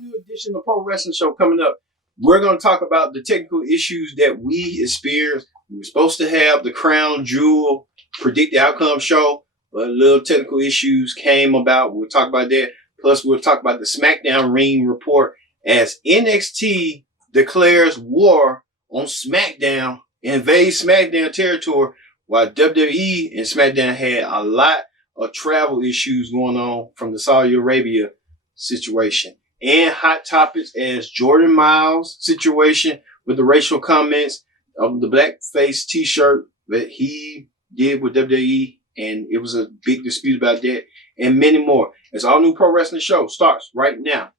New edition of Pro Wrestling Show coming up. We're going to talk about the technical issues that we experienced. We were supposed to have the Crown Jewel Predict the Outcome show, but little technical issues came about. We'll talk about that. Plus, we'll talk about the SmackDown Ring Report as NXT declares war on SmackDown, invades SmackDown territory, while WWE and SmackDown had a lot of travel issues going on from the Saudi Arabia situation. And hot topics as Jordan Miles' situation with the racial comments of the blackface t-shirt that he did with WWE, and it was a big dispute about that, and many more. As All New Pro Wrestling Show starts right now.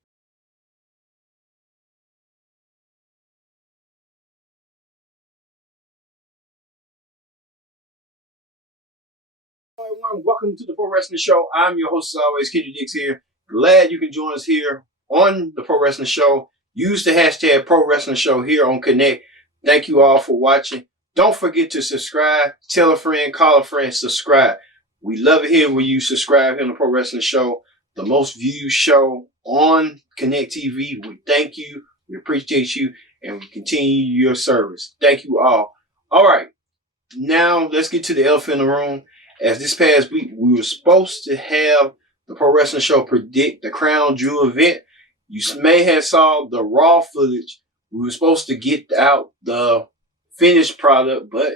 Hello everyone, welcome to the Pro Wrestling Show. I'm your host as always, Kendrick Dix here. Glad you can join us here on the Pro Wrestling Show. Use the hashtag Pro Wrestling Show here on Connect. Thank you all for watching. Don't forget to subscribe. Tell a friend, call a friend, subscribe. We love it here when you subscribe here on the Pro Wrestling Show, the most viewed show on Connect TV. We thank you. We appreciate you, and we continue your service. Thank you all. All right. Now let's get to the elephant in the room. As this past week, we were supposed to have the Pro Wrestling Show predict the Crown Jewel event. You may have saw the raw footage. We were supposed to get out the finished product, but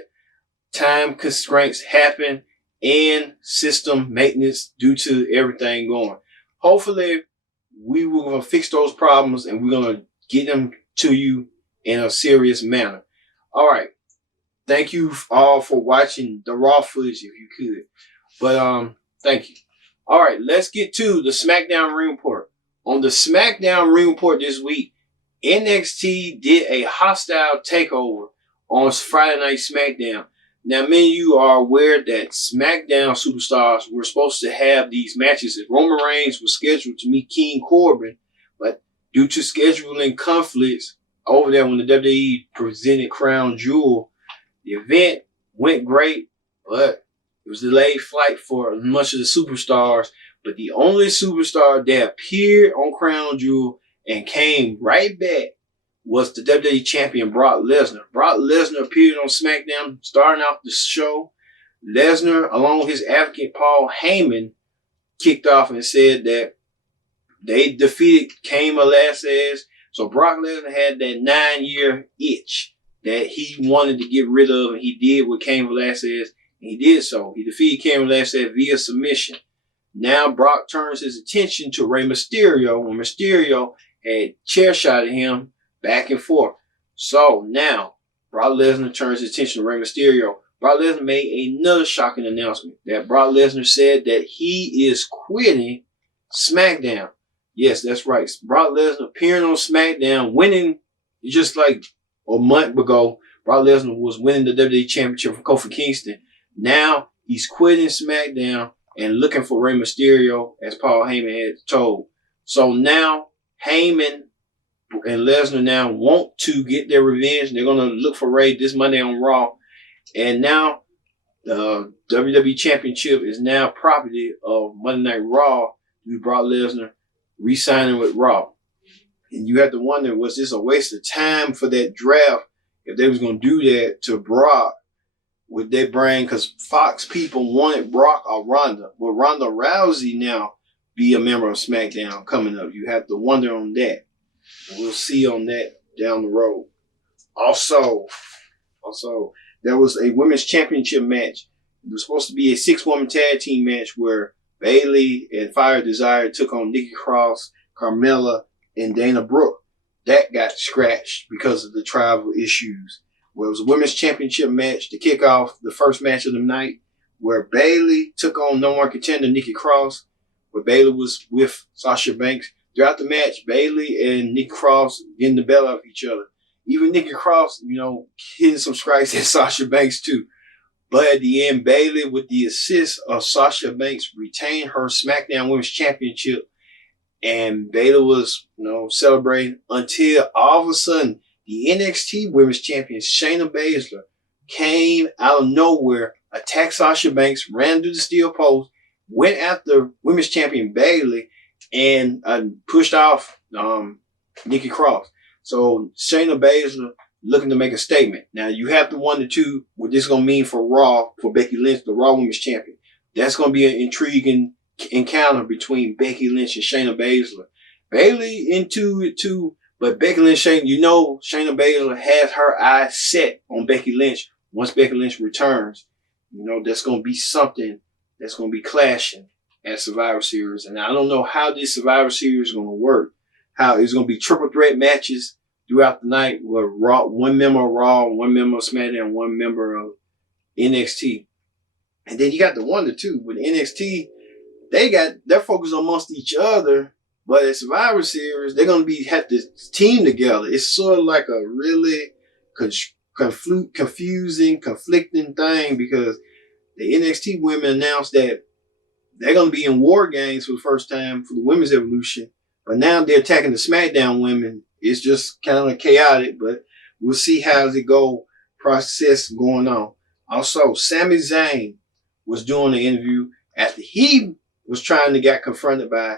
time constraints happen and system maintenance due to everything going. Hopefully, we will gonna fix those problems and we're gonna get them to you in a serious manner. All right. Thank you all for watching the raw footage if you could. But thank you. All right, let's get to the SmackDown Ring Report. On the SmackDown Ring Report this week, NXT did a hostile takeover on Friday Night SmackDown. Now, many of you are aware that SmackDown superstars were supposed to have these matches. Roman Reigns was scheduled to meet King Corbin, but due to scheduling conflicts over there when the WWE presented Crown Jewel, the event went great, but it was a delayed flight for much of the superstars. But the only superstar that appeared on Crown Jewel and came right back was the WWE champion Brock Lesnar. Brock Lesnar appeared on SmackDown starting off the show. Lesnar, along with his advocate Paul Heyman, kicked off and said that they defeated Cain Velasquez. So Brock Lesnar had that 9-year itch that he wanted to get rid of, and he did with Cain Velasquez, and he did so. He defeated Cain Velasquez via submission. Now Brock turns his attention to Rey Mysterio when Mysterio had chair-shotted him back and forth. So now Brock Lesnar turns his attention to Rey Mysterio. Brock Lesnar made another shocking announcement that Brock Lesnar said that he is quitting SmackDown. Yes, that's right. Brock Lesnar appearing on SmackDown, winning just like a month ago. Brock Lesnar was winning the WWE Championship from Kofi Kingston. Now he's quitting SmackDown and looking for Rey Mysterio, as Paul Heyman had told. So now Heyman and Lesnar now want to get their revenge. They're going to look for Rey this Monday on Raw. And now the WWE Championship is now property of Monday Night Raw with Brock Lesnar re-signing with Raw. And you have to wonder, was this a waste of time for that draft? If they was going to do that to Brock, would they bring, because Fox people wanted Brock or Ronda. Will Ronda Rousey now be a member of SmackDown coming up? You have to wonder on that. We'll see on that down the road. Also, there was a women's championship match. It was supposed to be a 6-woman tag team match where Bayley and Fire Desire took on Nikki Cross, Carmella, and Dana Brooke. That got scratched because of the tribal issues. Well, it was a women's championship match to kick off the first match of the night where Bayley took on no one contender Nikki Cross, where Bayley was with Sasha Banks. Throughout the match, Bayley and Nikki Cross getting the bell out of each other. Even Nikki Cross, hitting some strikes at Sasha Banks too. But at the end, Bayley, with the assist of Sasha Banks, retained her SmackDown Women's Championship. And Bayley was, celebrating until all of a sudden, the NXT Women's Champion, Shayna Baszler, came out of nowhere, attacked Sasha Banks, ran through the steel post, went after Women's Champion Bayley, and pushed off Nikki Cross. So Shayna Baszler looking to make a statement. Now you have to wonder too what this is going to mean for Raw, for Becky Lynch, the Raw Women's Champion. That's going to be an intriguing encounter between Becky Lynch and Shayna Baszler. Bayley into it too, but Becky Lynch, Shayna Baszler has her eyes set on Becky Lynch. Once Becky Lynch returns, that's going to be something that's going to be clashing at Survivor Series. And I don't know how this Survivor Series is going to work. How it's going to be triple threat matches throughout the night with Raw, one member of Raw, one member of SmackDown, one member of NXT. And then you got the wonder too with NXT, they're focused amongst each other, but at Survivor Series they're gonna have to team together. It's sort of like a really confusing, conflicting thing because the NXT women announced that they're gonna be in War Games for the first time for the Women's Evolution, but now they're attacking the SmackDown women. It's just kind of chaotic, but we'll see how it go. Process going on. Also, Sami Zayn was doing the interview after he was trying to get confronted by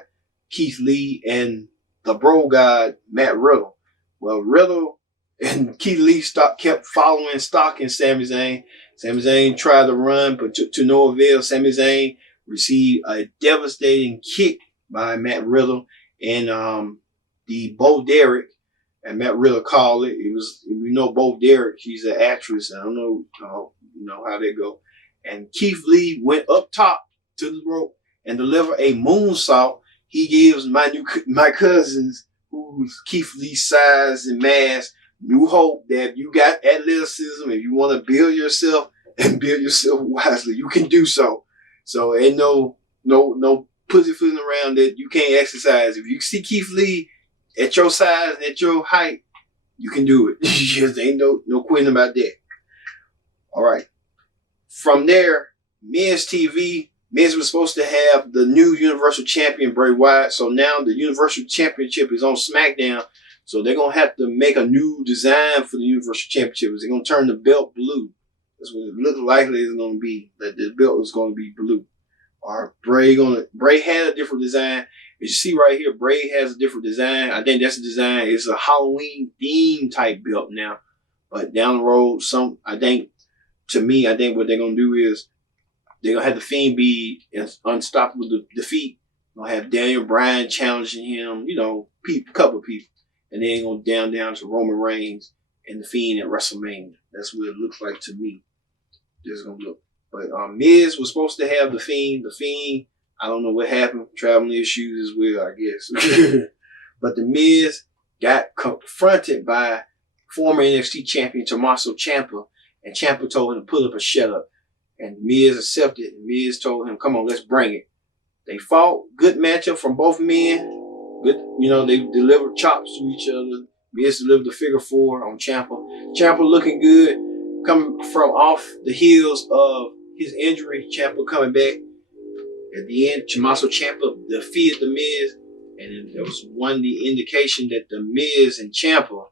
Keith Lee and the bro god Matt Riddle. Well, Riddle and Keith Lee kept stalking Sami Zayn. Sami Zayn tried to run, but to no avail. Sami Zayn received a devastating kick by Matt Riddle and the Bo Derek, and Matt Riddle called it. It was, Bo Derek, she's an actress. I don't know, how they go. And Keith Lee went up top to the rope and delivered a moonsault. He gives my cousins, who's Keith Lee's size and mass, new hope that if you got athleticism, if you want to build yourself and build yourself wisely, you can do so. So ain't no pussyfooting around that you can't exercise. If you see Keith Lee at your size and at your height, you can do it. Just ain't no quitting about that. All right. From there, Miz was supposed to have the new Universal Champion Bray Wyatt. So now the Universal Championship is on SmackDown. So they're going to have to make a new design for the Universal Championship. They're going to turn the belt blue. That's what it looks likely is going to be. That the belt is going to be blue. Or Bray had a different design. As you see right here, Bray has a different design. I think that's the design. It's a Halloween theme type belt now. But down the road, I think what they're going to do is they're going to have the Fiend be unstoppable defeat. They're going to have Daniel Bryan challenging him, couple people. And then going down to Roman Reigns and the Fiend at WrestleMania. That's what it looks like to me. This is going to look. But Miz was supposed to have the Fiend. The Fiend, I don't know what happened. Traveling issues as well, I guess. But the Miz got confronted by former NXT champion Tommaso Ciampa. And Ciampa told him to put up a shut up. And Miz accepted. And Miz told him, come on, let's bring it. They fought. Good matchup from both men. Good, they delivered chops to each other. Miz delivered the figure 4 on Ciampa. Ciampa looking good. Coming from off the heels of his injury. Ciampa coming back. At the end, Tommaso Ciampa defeated the Miz. And there was the indication that the Miz and Ciampa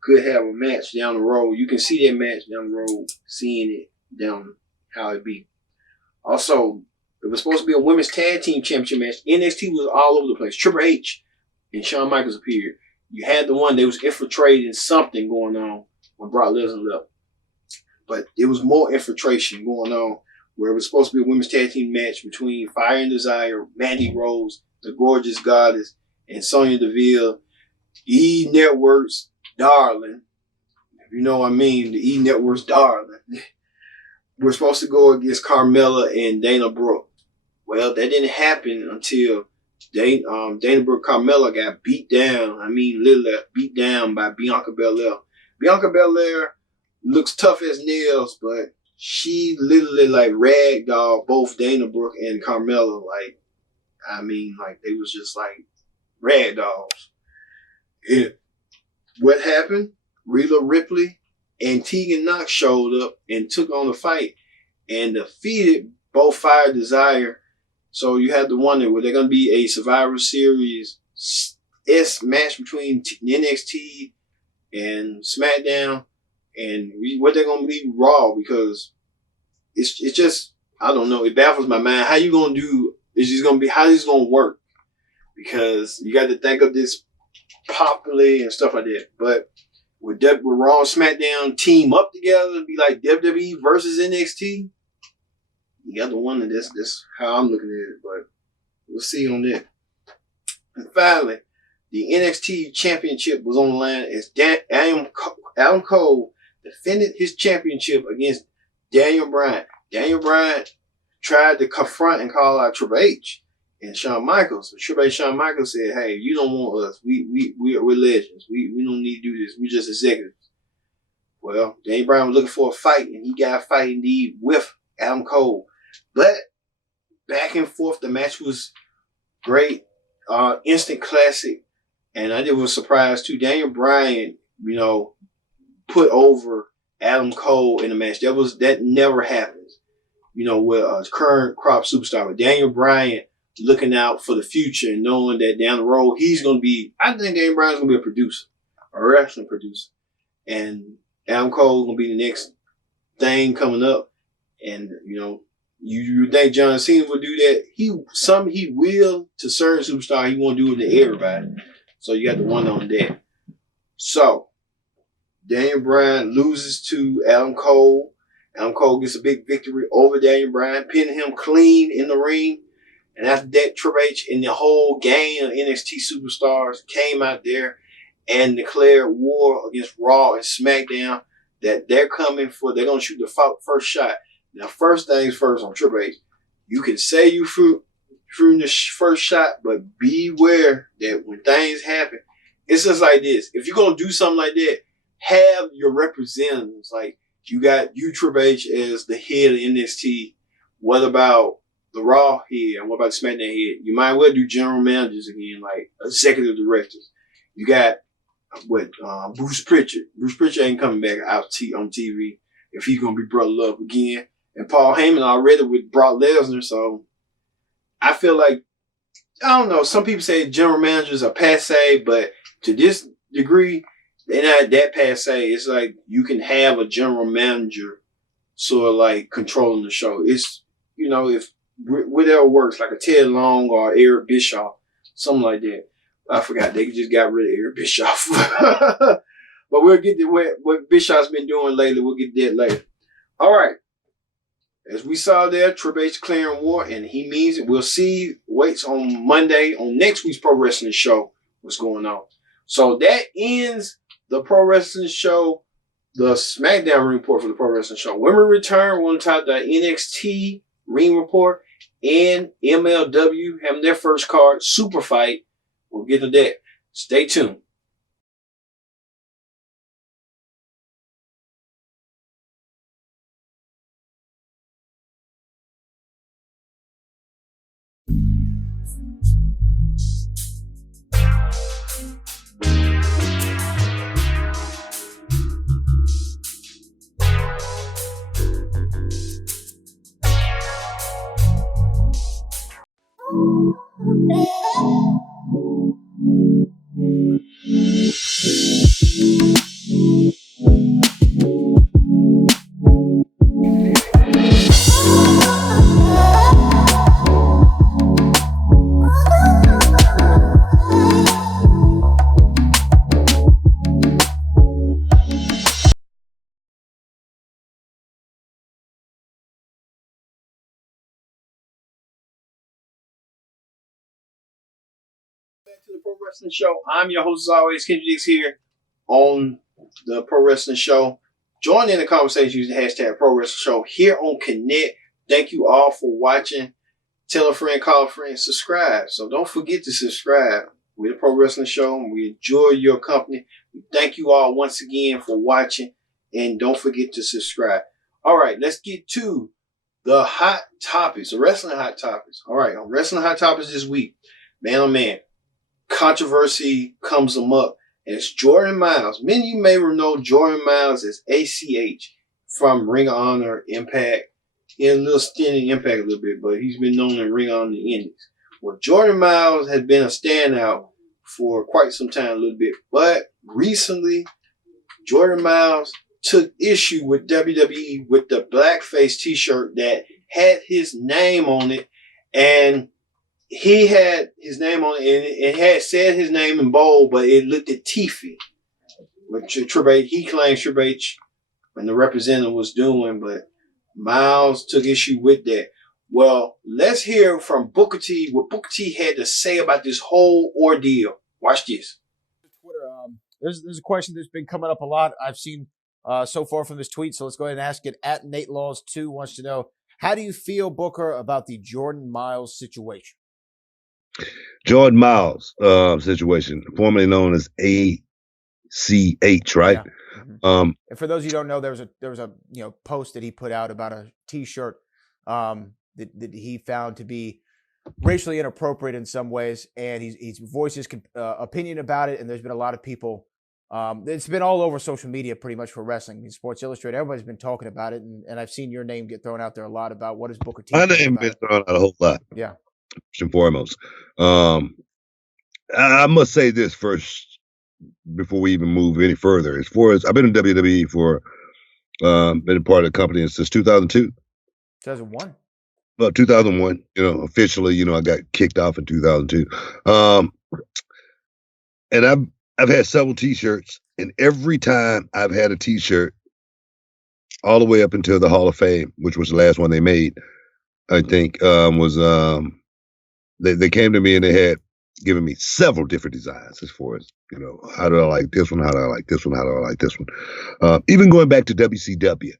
could have a match down the road. You can see that match down the road, seeing it down how it be. Also, it was supposed to be a women's tag team championship match. NXT was all over the place. Triple H and Shawn Michaels appeared. You had the one that was infiltrating something going on when Brock Lesnar left. But there was more infiltration going on where it was supposed to be a women's tag team match between Fire and Desire, Mandy Rose, the Gorgeous Goddess, and Sonya Deville, E! Network's darling. If you know what I mean, the E! Network's darling. We're supposed to go against Carmella and Dana Brooke. Well, that didn't happen until Dana Brooke Carmella got beat down. Literally beat down by Bianca Belair. Bianca Belair looks tough as nails, but she literally ragdolled both Dana Brooke and Carmella. They was just like ragdolls. What happened? Rhea Ripley and Tegan Knox showed up and took on the fight and defeated both Fire Desire. So you have to wonder, were there going to be a Survivor Series match between NXT and SmackDown? And what they're going to leave Raw? Because it's just, I don't know. It baffles my mind. How you going to do, how is this going to work? because you got to think of this properly and stuff like that. But with Raw and SmackDown team up together, be like WWE versus NXT, you got to wonder. That's how I'm looking at it. But we'll see on that. And finally, the NXT Championship was on the line as Adam Cole defended his championship against Daniel Bryan. Daniel Bryan tried to confront and call out Triple H and Shawn Michaels. But Triple H, Shawn Michaels said, "Hey, you don't want us. We're legends. We don't need to do this. We're just executives." Well, Daniel Bryan was looking for a fight, and he got a fight indeed with Adam Cole. But back and forth, the match was great, instant classic, and I was surprised too. Daniel Bryan, put over Adam Cole in the match. That never happens, with a current crop superstar. But Daniel Bryan looking out for the future and knowing that down the road he's going to be. I think Daniel Bryan's going to be a producer, a wrestling producer, and Adam Cole going to be the next thing coming up. And you think John Cena will do that? He will to certain superstar. He won't do it to everybody. So you got the one on that. So Daniel Bryan loses to Adam Cole. Adam Cole gets a big victory over Daniel Bryan, pinning him clean in the ring. And after that, Triple H and the whole gang of NXT superstars came out there and declared war against Raw and SmackDown, that they're going to shoot the first shot. Now, first things first on Triple H, you can say you threw the first shot, but beware that when things happen, it's just like this. If you're going to do something like that, have your representatives. Like, you got Triple H as the head of NXT. What about the Raw head? And what about the SmackDown head? You might well do general managers again, like executive directors. You got Bruce Pritchard. Bruce Pritchard ain't coming back out on TV if he's going to be brought up again. And Paul Heyman already with Brock Lesnar. So I feel like, I don't know, some people say general managers are passe, but to this degree, they're not that passe. It's like you can have a general manager sort of like controlling the show. It's, if whatever works, like a Ted Long or Eric Bischoff, something like that. I forgot, they just got rid of Eric Bischoff. But we'll get to what Bischoff's been doing lately. We'll get to that later. All right. As we saw there, Triple H declaring war, and he means it. We'll see. Waits on Monday on next week's Pro Wrestling Show what's going on. So that ends the Pro Wrestling Show, the SmackDown report for the Pro Wrestling Show. When we return, we'll talk the NXT ring report and MLW having their first card, Superfight. We'll get to that. Stay tuned. To the Pro Wrestling Show. I'm your host, as always, Kendrick Dix here on the Pro Wrestling Show. Join in the conversation using the hashtag Pro Wrestling Show here on Connect. Thank you all for watching. Tell a friend, call a friend, subscribe. So don't forget to subscribe. We're the Pro Wrestling Show, and we enjoy your company. We thank you all once again for watching, and don't forget to subscribe. All right, let's get to the hot topics, the wrestling hot topics. All right, on wrestling hot topics this week, man, oh man. Controversy comes up, and it's Jordan Miles. Many of you may know Jordan Miles as ACH from Ring of Honor, Impact. He had a little stint in Impact a little bit, but he's been known in Ring of Honor Indies. Well, Jordan Miles has been a standout for quite some time, a little bit. But recently, Jordan Miles took issue with WWE with the blackface t-shirt that had his name on it, and he had his name on it, and it had said his name in bold, but it looked at Tiffy. What Triple H, he claimed Triple H and the representative was doing, but Miles took issue with that. Well, let's hear from Booker T what Booker T had to say about this whole ordeal. Watch this. Twitter, there's a question that's been coming up a lot. I've seen so far from this tweet, so let's go ahead and ask it. At Nate Laws 2 wants to know, how do you feel, Booker, about the Jordan Miles situation? Jordan Miles situation, formerly known as ACH, right? Yeah. Mm-hmm. And for those of you who don't know, there was a post that he put out about a T-shirt that he found to be racially inappropriate in some ways, and he's voiced his opinion about it. And there's been a lot of people. It's been all over social media pretty much for wrestling. I mean, Sports Illustrated, everybody's been talking about it, and I've seen your name get thrown out there a lot about what is Booker T. My name been thrown out a whole lot. Yeah. First and foremost, I must say this first before we even move any further. As far as I've been in WWE for, been a part of the company since 2002. 2001. Well, 2001. Officially, I got kicked off in 2002. And I've had several T-shirts, and every time I've had a T-shirt, all the way up until the Hall of Fame, which was the last one they made, I think, they came to me and they had given me several different designs as far as, how do I like this one? How do I like this one? How do I like this one? Even going back to WCW,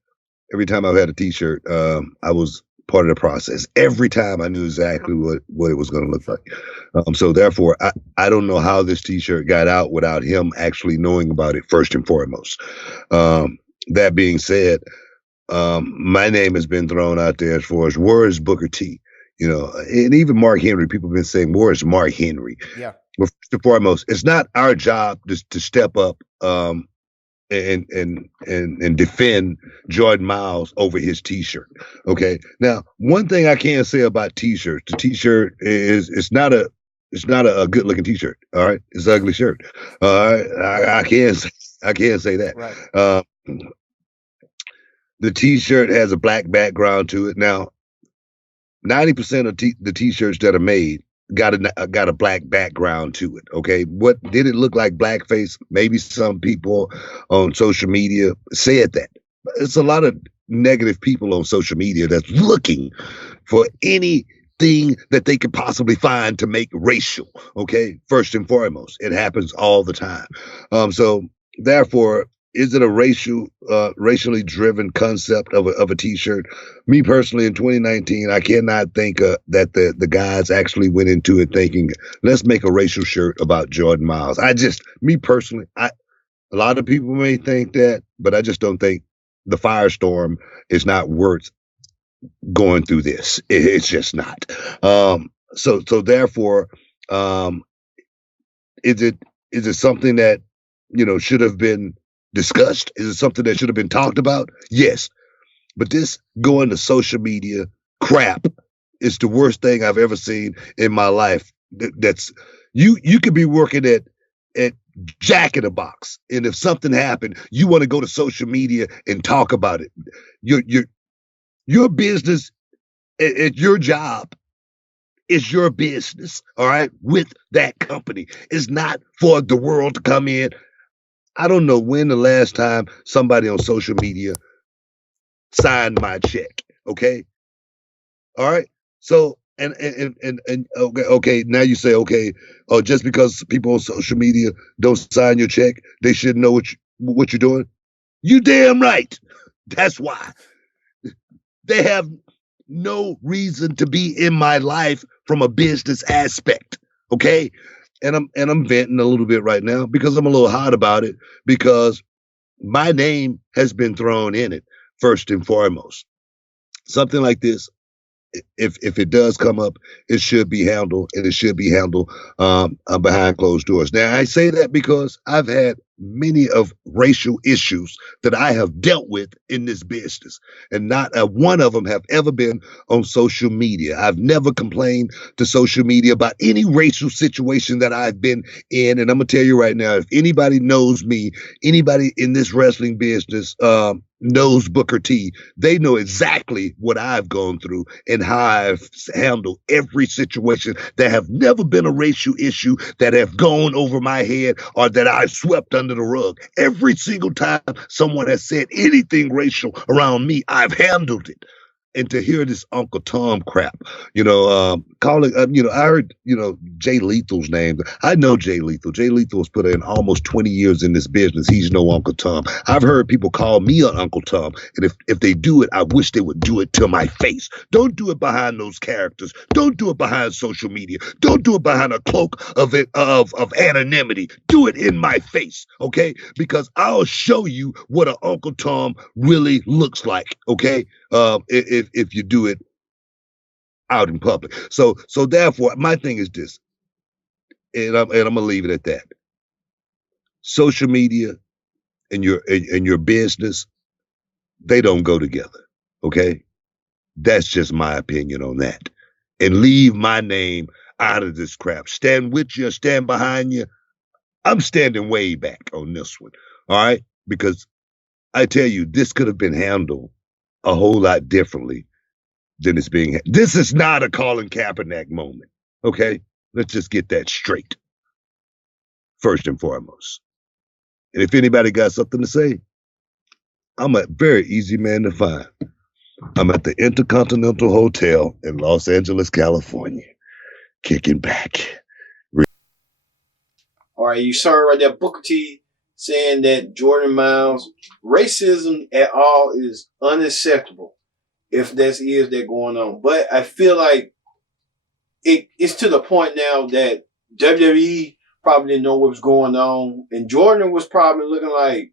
every time I've had a T-shirt, I was part of the process. Every time I knew exactly what it was going to look like. So therefore, I don't know how this T-shirt got out without him actually knowing about it first and foremost. That being said, my name has been thrown out there as far as where is Booker T? And even Mark Henry, people have been saying, where is Mark Henry? Yeah. But first and foremost, it's not our job to step up and defend Jordan Miles over his T-shirt. Okay. Now, one thing I can say about T-shirts, the T-shirt it's not a good looking T-shirt. All right. It's an ugly shirt. All right. I can't say that. Right. The T-shirt has a black background to it. Now, 90% of the T-shirts that are made got a black background to it. Okay. What did it look like? Blackface? Maybe some people on social media said that. It's a lot of negative people on social media that's looking for anything that they could possibly find to make racial. Okay. First and foremost, it happens all the time. So therefore, is it a racially driven concept of a T-shirt? Me personally, in 2019, I cannot think that the guys actually went into it thinking, let's make a racial shirt about Jordan Miles. Me personally, a lot of people may think that, but I just don't think the firestorm is not worth going through this. It's just not. So therefore, is it something that should have been discussed? Is it something that should have been talked about? Yes. But this going to social media crap is the worst thing I've ever seen in my life. That's you could be working at Jack in the Box, and if something happened, you want to go to social media and talk about it. Your business at your job is your business, all right, with that company. It's not for the world to come in. I don't know when the last time somebody on social media signed my check. Okay. All right. So, and okay. Now you say, okay, oh, just because people on social media don't sign your check, they should know what you're doing. You damn right. That's why. They have no reason to be in my life from a business aspect. Okay. And I'm venting a little bit right now because I'm a little hot about it, because my name has been thrown in it first and foremost. Something like this, if it does come up, it should be handled, and it should be handled behind closed doors. Now, I say that because I've had many of racial issues that I have dealt with in this business, and not one of them have ever been on social media. I've never complained to social media about any racial situation that I've been in. And I'm gonna tell you right now, if anybody knows me, anybody in this wrestling business, knows Booker T. They know exactly what I've gone through and how I've handled every situation that have never been a racial issue that have gone over my head or that I've swept under the rug. Every single time someone has said anything racial around me, I've handled it. And to hear this Uncle Tom crap, calling, I heard, Jay Lethal's name. I know Jay Lethal. Jay Lethal has put in almost 20 years in this business. He's no Uncle Tom. I've heard people call me an Uncle Tom. And if they do it, I wish they would do it to my face. Don't do it behind those characters. Don't do it behind social media. Don't do it behind a cloak of anonymity. Do it in my face, okay? Because I'll show you what an Uncle Tom really looks like, okay? If you do it out in public. So therefore, my thing is this, and I'm gonna leave it at that. Social media and your business, they don't go together. Okay, that's just my opinion on that. And leave my name out of this crap. Stand with you, stand behind you. I'm standing way back on this one. All right, because I tell you, this could have been handled a whole lot differently than it's being. This is not a Colin Kaepernick moment. Okay, let's just get that straight. First and foremost. And if anybody got something to say, I'm a very easy man to find. I'm at the Intercontinental Hotel in Los Angeles, California, kicking back. All right, you saw right there, Booker T saying that Jordan Miles racism at all is unacceptable if that is that going on. But I feel like it's to the point now that WWE probably didn't know what was going on, and Jordan was probably looking like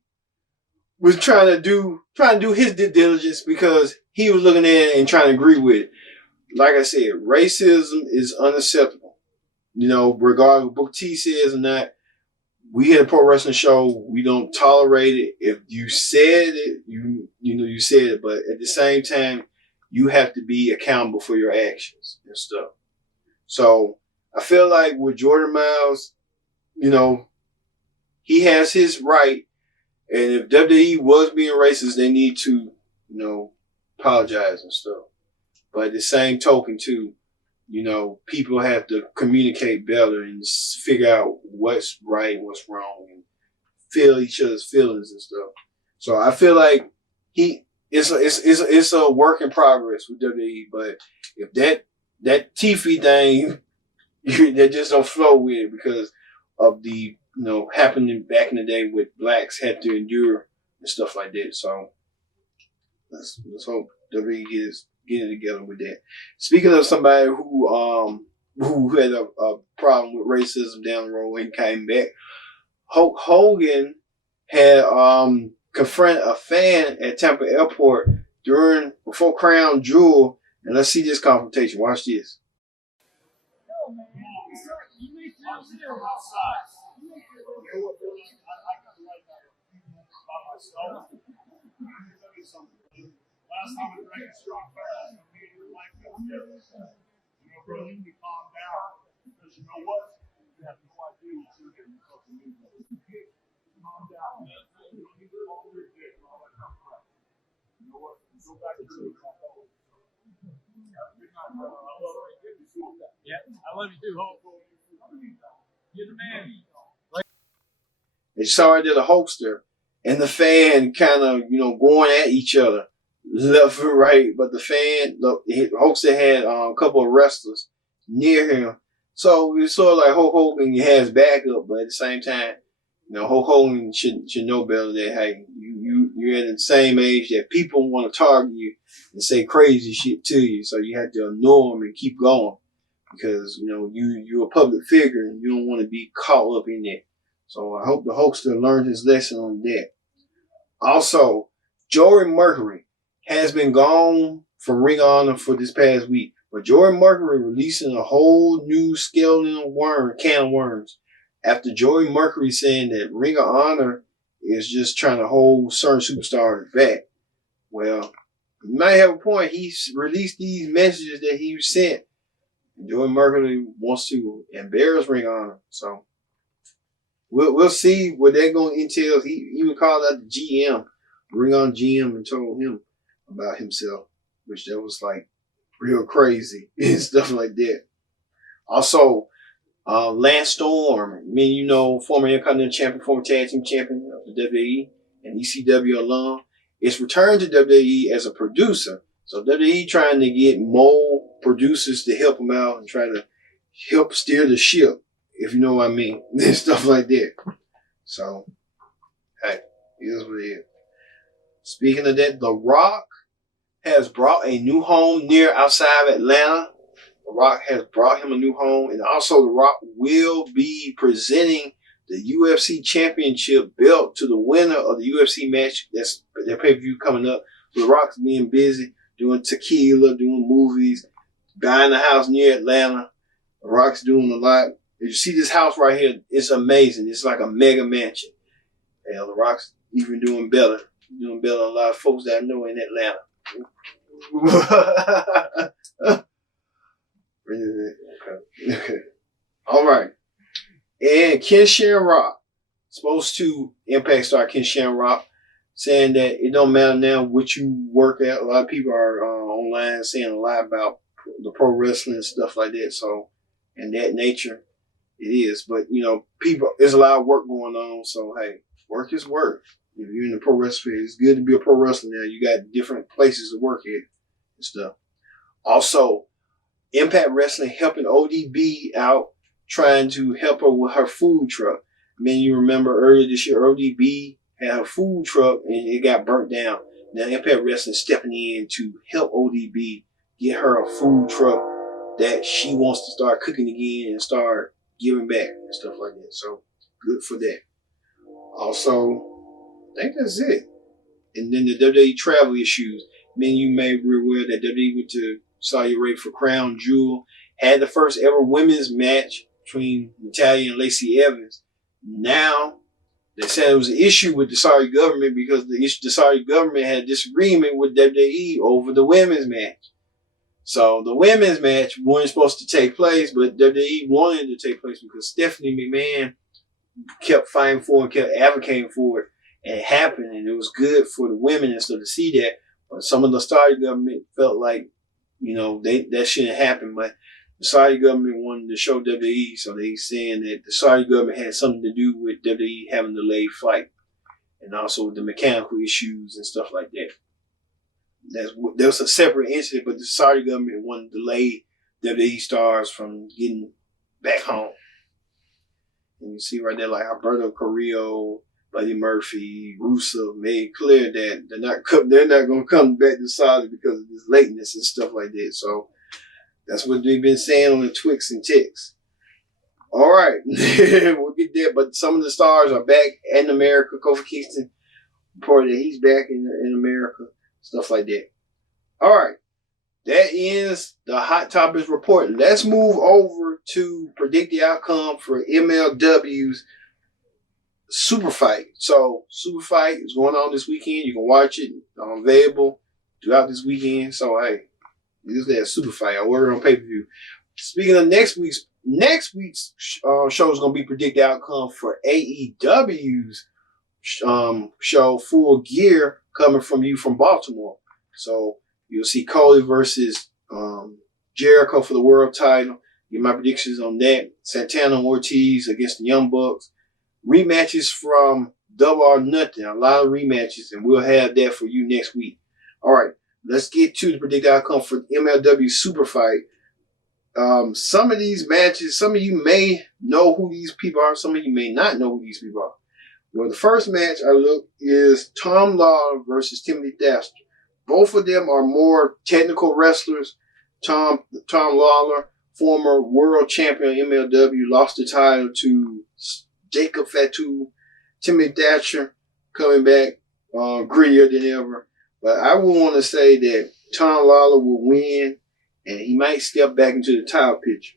was trying to do his due diligence because he was looking at it and trying to agree with it. Like I said, racism is unacceptable. Regardless of what Booker T says or not. We at a pro wrestling show, we don't tolerate it. If you said it, you said it. But at the same time, you have to be accountable for your actions and stuff. So I feel like with Jordan Miles, he has his right. And if WWE was being racist, they need to, apologize and stuff. But at the same token, too, people have to communicate better and figure out what's right and what's wrong and feel each other's feelings and stuff. So I feel like it's a work in progress with WWE. But if that Tiffy thing, that just don't flow with it because of the happening back in the day with blacks had to endure and stuff like that. So let's hope WWE gets getting together with that. Speaking of somebody who had a problem with racism down the road and came back, Hulk Hogan had confronted a fan at Tampa Airport before Crown Jewel, and let's see this confrontation. Watch this. Last time I drank a strong fast, I made your life better. Bro, you need to calm down. Because you know what? You have no idea what you're getting yourself into. Calm down. You don't need to call your dick and all that kind of crap. You know what? Go back to the yeah, I love you too, Hulk. You're the man. They saw it to the Hulkster and the fan kind of, going at each other. Left and right, but the Hulkster had a couple of wrestlers near him, so it's sort of like Hulk Hogan has backup, but at the same time, Hulk Hogan should know better that hey, you're at the same age that people want to target you and say crazy shit to you, so you have to ignore them and keep going because you're a public figure and you don't want to be caught up in that. So I hope the Hulkster learned his lesson on that. Also, Joey Mercury has been gone from Ring of Honor for this past week. But Joey Mercury releasing a whole new can of worms after Joey Mercury saying that Ring of Honor is just trying to hold certain superstars back. Well, you might have a point. He's released these messages that he sent. Joey Mercury wants to embarrass Ring of Honor. So we'll see what they're going to entail. He even called out the GM. Ring on GM and told him about himself, which that was like real crazy and stuff like that. Also, Lance Storm, former Intercontinental Champion, former Tag Team Champion of the WWE and ECW alum, is returned to WWE as a producer. So WWE trying to get more producers to help him out and try to help steer the ship, if you know what I mean, and stuff like that. So, hey, it is what it is. Speaking of that, The Rock has brought a new home near outside of Atlanta. The Rock has brought him a new home, and also The Rock will be presenting the UFC Championship belt to the winner of the UFC match. That's their pay-per-view coming up. So The Rock's being busy doing tequila, doing movies, buying a house near Atlanta. The Rock's doing a lot. If you see this house right here, it's amazing. It's like a mega mansion. And The Rock's even doing better than a lot of folks that I know in Atlanta. Okay. All right. And Ken Shamrock, supposed to Impact star Ken Shamrock, saying that it don't matter now what you work at. A lot of people are online saying a lot about the pro wrestling and stuff like that. So, in that nature, it is. But, people, there's a lot of work going on. So, hey, work is work. If you're in the pro wrestling, it's good to be a pro wrestler now. You got different places to work at and stuff. Also, Impact Wrestling helping ODB out, trying to help her with her food truck. You remember earlier this year, ODB had her food truck and it got burnt down. Now Impact Wrestling stepping in to help ODB get her a food truck that she wants to start cooking again and start giving back and stuff like that. So good for that. Also, I think that's it. And then the WWE travel issues. You may be aware that WWE went to Saudi Arabia for Crown Jewel, had the first ever women's match between Natalya and Lacey Evans. Now, they said it was an issue with the Saudi government because the Saudi government had a disagreement with WWE over the women's match. So the women's match wasn't supposed to take place, but WWE wanted it to take place because Stephanie McMahon kept fighting for it, kept advocating for it, and it happened, and it was good for the women and stuff to see that. But some of the Saudi government felt like, that shouldn't happen. But the Saudi government wanted to show WWE, so they saying that the Saudi government had something to do with WWE having a delayed flight, and also with the mechanical issues and stuff like that. There was a separate incident, but the Saudi government wanted to delay WWE stars from getting back home. And you see right there, like Alberto Carrillo, Buddy Murphy, Rusev made clear that they're not going to come back to Saudi because of this lateness and stuff like that. So that's what they've been saying on the Twix and Ticks. All right, we'll get there. But some of the stars are back in America. Kofi Kingston reported that he's back in America, stuff like that. All right, that ends the Hot Topics report. Let's move over to predict the outcome for MLW's Superfight. So Superfight is going on this weekend. You can watch it. Available throughout this weekend. So hey, this is that Superfight. I ordered on pay-per-view. Speaking of next week's show is going to be predict the outcome for AEW's show Full Gear coming from you from Baltimore. So you'll see Cody versus Jericho for the world title. Get my predictions on that. Santana and Ortiz against the Young Bucks. Rematches from Double or Nothing. A lot of rematches, and we'll have that for you next week. All right, let's get to the predicted outcome for MLW Superfight. Some of these matches, some of you may know who these people are. Some of you may not know who these people are. Well, the first match I look is Tom Lawler versus Timothy Thatcher. Both of them are more technical wrestlers. Tom Lawler, former world champion MLW, lost the title to Jacob Fatu. Timothy Thatcher coming back grittier than ever. But I would want to say that Tom Lawler will win, and he might step back into the title picture.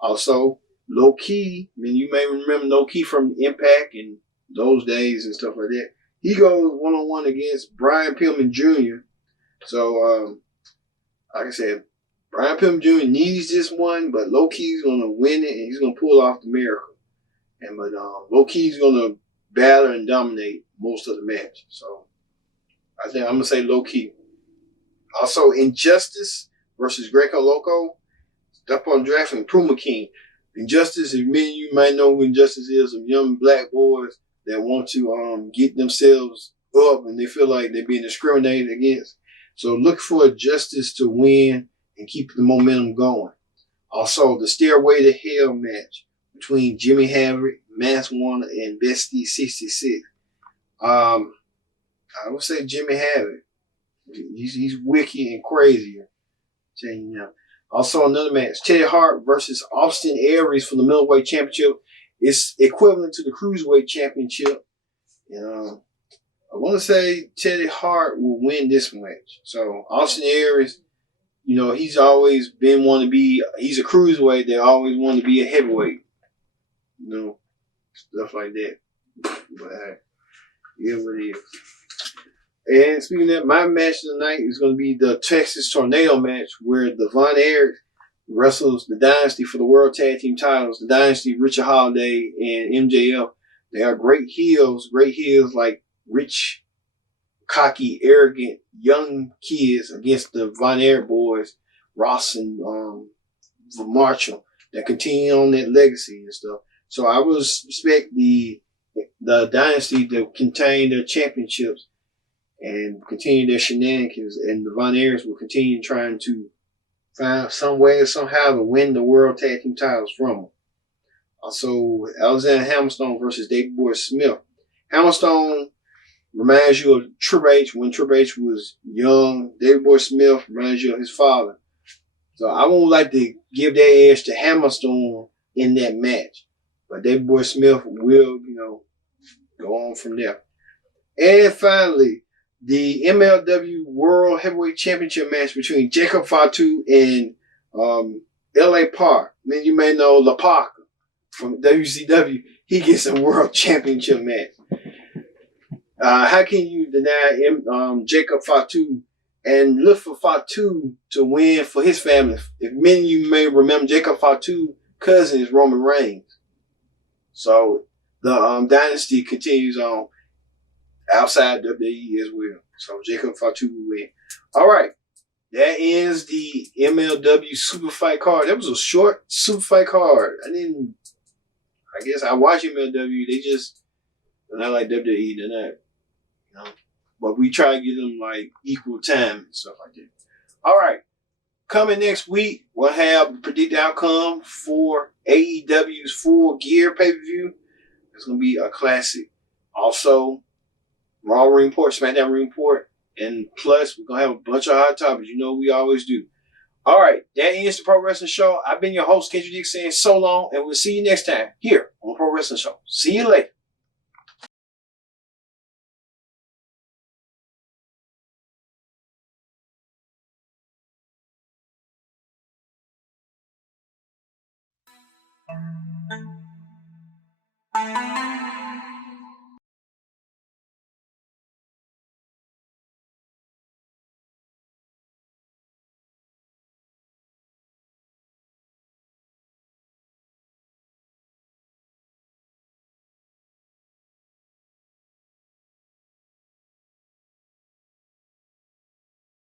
Also, Low Key, you may remember Low Key from Impact and those days and stuff like that. He goes one-on-one against Brian Pillman Jr. So, like I said, Brian Pillman Jr. needs this one, but Low Key's going to win it, and he's going to pull off the miracle. But Low Key's going to battle and dominate most of the match. So, I think I'm gonna say low key. Also, Injustice versus Greco Loco. Up on drafting Puma King. Injustice, if many of you might know who Injustice is, some young black boys that want to get themselves up and they feel like they're being discriminated against. So look for Justice to win and keep the momentum going. Also, the Stairway to Hell match between Jimmy Havoc, Mass Warner, and Bestie 66. I would say Jimmy Havoc. He's wicked and crazy. Telling you now. Also, another match, Teddy Hart versus Austin Aries for the middleweight championship. It's equivalent to the cruiserweight championship. And I want to say Teddy Hart will win this match. So Austin Aries, he's always been he's a cruiserweight. They always want to be a heavyweight. Stuff like that. But yeah, what it is. And speaking of that, my match tonight is going to be the Texas Tornado match where the Von Erich wrestles the Dynasty for the World Tag Team titles. The Dynasty, Richard Holiday and MJF. They are great heels like rich, cocky, arrogant, young kids against the Von Erich boys, Ross and Marshall, that continue on that legacy and stuff. So I would expect the Dynasty to contain their championships and continue their shenanigans, and the Von Erichs will continue trying to find some way or somehow to win the World Tag Team titles from them. Also, Alexander Hammerstone versus Davey Boy Smith. Hammerstone reminds you of Triple H when Triple H was young. Davey Boy Smith reminds you of his father. So I won't like to give that edge to Hammerstone in that match, but Davey Boy Smith will, go on from there. And finally, the MLW World Heavyweight Championship match between Jacob Fatu and L.A. Park. Then you may know La Park from WCW. He gets a World Championship match. How can you deny Jacob Fatu and look for Fatu to win for his family? If many of you may remember, Jacob Fatu's cousin is Roman Reigns. So the Dynasty continues on outside WWE as well. So Jacob Fatu will win. All right. That ends the MLW Superfight card. That was a short Superfight card. I guess I watch MLW. They're not like WWE. They're not, but we try to give them like equal time and stuff like that. All right. Coming next week, we'll have the predicted outcome for AEW's Full Gear pay-per-view. It's going to be a classic. Also, Raw Report, SmackDown Report, and plus we're going to have a bunch of hot topics. We always do. All right, that ends the Pro Wrestling Show. I've been your host, Kendrick Dick, saying so long, and we'll see you next time here on the Pro Wrestling Show. See you later.